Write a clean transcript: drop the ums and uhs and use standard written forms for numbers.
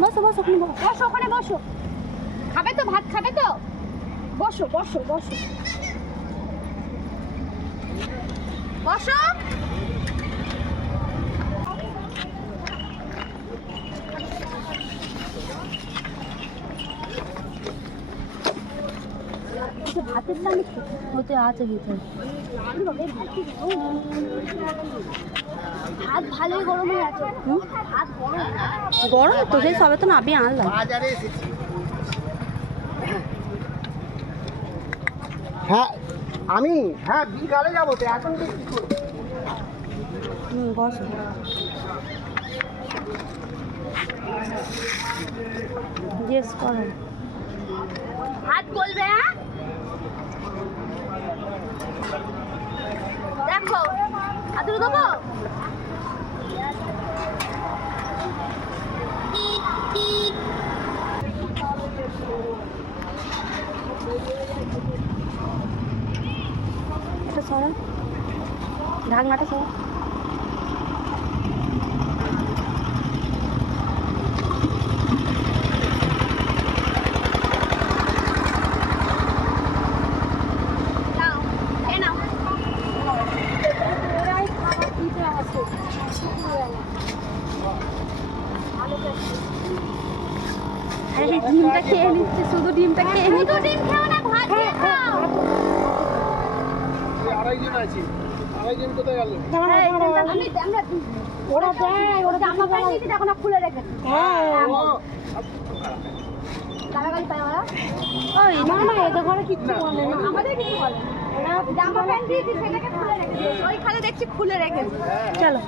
বসো বসো, ওখানে বসো। বসো, ওখানে বসো। খাবে তো, ভাত খাবে তো? বসো বসো বসো বসো। ভাতের দামে হতে আছে ভিতরে। ভাত ভালোই গরম হয়ে আছে। ভাত গরম গরম তো, সেই সবে তো নাবিয়ে আনলাম। বাজারে এসেছি। হ্যাঁ আমি, হ্যাঁ বিকালে যাবো তো, এখন তো কি করবো? বসো। জিজ্ঞেস করো। ভাত বলবে? হ্যাঁ দেখো, আদর দেবো? এটা সরা, ঢাকনাটা সরা। নাও, খেয়ে নাও। আরে ডিমটা খেয়ে নিচ্ছে, শুধু ডিমটা খেয়ে শুধু নিচ্ছে। ডিম খেও না, ভাত দিয়ে খাও। আড়াইজন আছি, আড়াইজন কোথায় গেল? ওরা দেয়, ওরা জামা প্যান্ট নিয়েছে, দেখো না খুলে রেখেছে। গালাগালি পায় ওরা? ওই না না, এদের ঘরে কিচ্ছু বলে না। আমাদের কিছু বলে না। ওরা জামা প্যান্ট দিয়েছে, সেটাকে খুলে রেখেছে। ওইখানে দেখছি খুলে রেখেছে। চলো।